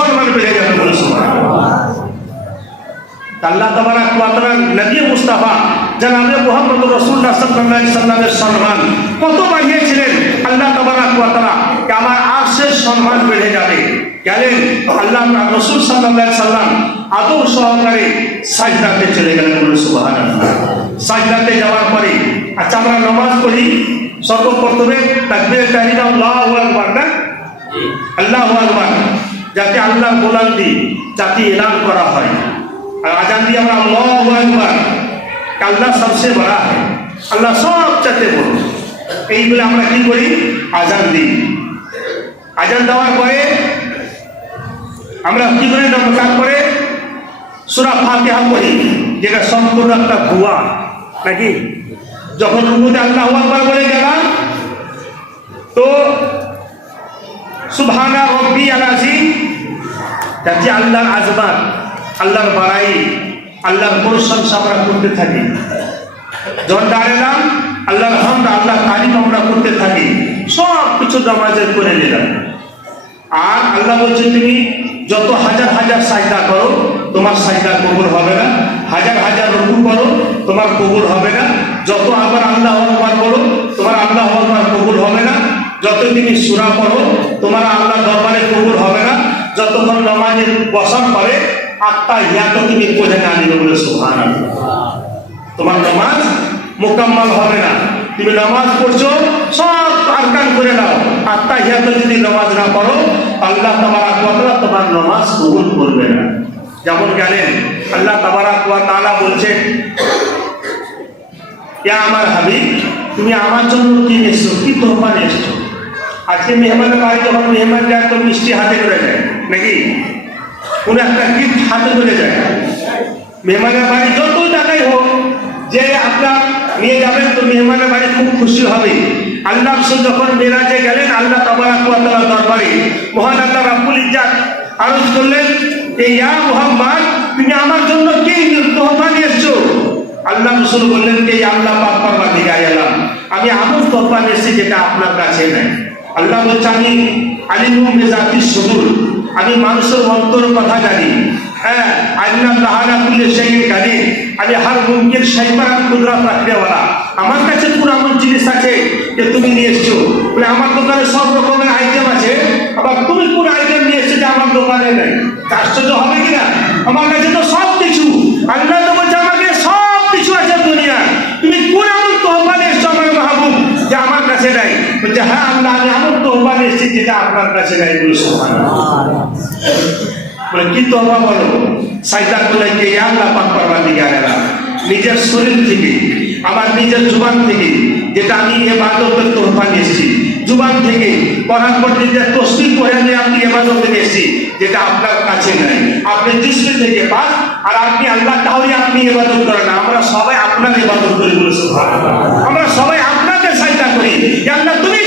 সম্মান বেড়ে যাবে বলে সুবহানাল্লাহ। আল্লাহ তাবারাক ওয়া তাআলা নবী মুস্তাফা জনাবে মুহাম্মদ রাসূলুল্লাহ সাল্লাল্লাহু আলাইহি ওয়াসাল্লামের সম্মান কত বাড়িয়েছিলেন আল্লাহ তাবারাক ওয়া তাআলা, যে আমার আরশের সম্মান বেড়ে যাবে। গেলেন আল্লাহ রাসূল সাল্লাল্লাহু আলাইহি ওয়াসাল্লাম আদর সহকারে সাজদাতে চলে গেলেন বলে সুবহানাল্লাহ। সাজদাতে যাওয়ার পরে আচ্ছা আমরা নামাজ পড়ি, সর্বপ্রথমে তাকবীরে তাহরিমা আল্লাহু আকবার, না আল্লাহু আকবার, যাতে আল্লাহর গোলামি যাতে এলান করা হয়। আর আজান দিয়ে আমরা আল্লাহু আকবার, আল্লাহ সবচেয়ে বড় হয়, আল্লাহ সবচেয়ে বড়, এইগুলো আমরা কি করি? আজান দিই। আজান দেওয়ার পরে আমরা কি করি? তারপরে সূরা ফাতিহা পড়ি, যেটা সম্পূর্ণ একটা দোয়া নাকি। যখন রুকুতে আল্লাহু আকবার বলে গেলাম তো সুবহানা রাব্বিয়াল আযীম, যাতে আল্লাহর আজমাত, আল্লাহর বাড়াই, আল্লাহর প্রশংসা আমরা করতে থাকি। যখন দাঁড়ালাম আল্লাহর হামদ, আল্লাহর তারিফ আমরা করতে থাকি। সব কিছু নামাজের করে নিলাম। আর আল্লাহ বলছে তুমি যত হাজার হাজার সাজদা করো তোমার সাজদা কবুল হবে না, হাজার হাজার রুকু করো তোমার কবুল হবে না, যত আবার আল্লাহু আকবার বলো তোমার আল্লাহু আকবার কবুল হবে না, যত তুমি সূরা পড়ো তোমার আল্লাহ দরবারে কবুল হবে না, যতক্ষণ নামাজের বসার পরে আত্তাহিয়াত তুমি পড়ে না নিলে বলে সুবহানাল্লাহ, তোমার নামাজ মুকাম্মাল হবে না। তুমি নামাজ পড়ছো সব আরকান করে নাও, আত্তাহিয়াত যদি নামাজ না পড়ো আল্লাহ তাবারাক ওয়া তাআলা তোমার নামাজ কবুল করবে না। যেমন গেলেন আল্লাহ তাবারাক ওয়া তাআলা বলছেন, ইয়া আমার হাবিব তুমি আমার জন্য কি এনেছো, কি তোহফা এনেছো। আজকে মেহমানের বাড়ি যখন মেহমান যায় তো মিষ্টি হাতে করে যায় নাকি, কোন একটা গিফট হাতে করে যায়। মেহমানের বাড়ি যত টাকাই হোক যে আপনার নিয়ে যাবেন তো মেহমানের বাড়ি খুব খুশি হবে। আল্লাহ রাসূল যখন মেরাজে গেলেন আল্লাহ তাবারাক ওয়া তাআলার দরবারে, মহান আল্লাহ রাব্বুল ইজ্জত আরজ করলেন, ইয়া মুহাম্মদ তুমি আমার জন্য কি তোহফা নিয়ে এসেছো। আল্লাহ রাসূল বললেন যে আল্লাহ পাক পরওয়ারদিগার আলম আমি এমন তোহফা নিয়ে এসেছি যেটা আপনার কাছে নাই। আল্লাহ বলছে আমি আলিমুম বিজাতিস সুদূর, আমি মানুষের অন্তরের কথা জানি। হ্যাঁ আল্লাহ তাআলা কুল্লি শাইইন কাদির, আমি হর মুমকিন শাই पर কুদরত রাখনে वाला। আমার কাছে পুরো এমন জিনিস আছে যে তুমি নিয়ে এসেছো, বলে আমার দোকানে সব রকমের আইটেম আছে, আবার তুমি কোন আইটেম নিয়ে এসেছো যে আমার দোকানে নাই। আশ্চর্য হবে কিনা, আমার কাছে তো সব কিছু, আল্লাহ তো বলছে আমাকে সব কিছু আছে দুনিয়া, তুমি কোন এমন তোহফা নিয়ে এসেছো আমার মাহবুব যে আমার কাছে নাই। বলছে হ্যাঁ আল্লাহ আমি এমন তোহফা নিয়ে এসেছি যেটা আপনার কাছে নাই। বলে সুবহানাল্লাহ, বলে কি তোহফা বলো। সাজদা করলে যে আল্লাহ পাক পরওয়ারদিগার আলম নিজের শরীর থেকে আমার নিজের জুবান থেকে যেটা আমি ইবাদতের তোহফা নিয়ে এসেছি, জুবান থেকে পড়ার পর যে তসবিহ পড়ে নিয়ে আপনি ইবাদত থেকে এসেছি যেটা আপনার কাছে নাই। আপনি জিসম থেকে পাস আর আপনি আল্লাহ তাহলে আপনি ইবাদত করেন না, আমরা সবাই আপনার ইবাদত করি। বলে সুবহানাল্লাহ, আমরা সবাই আপনাকে সাজদা করি। আল্লাহ তুমি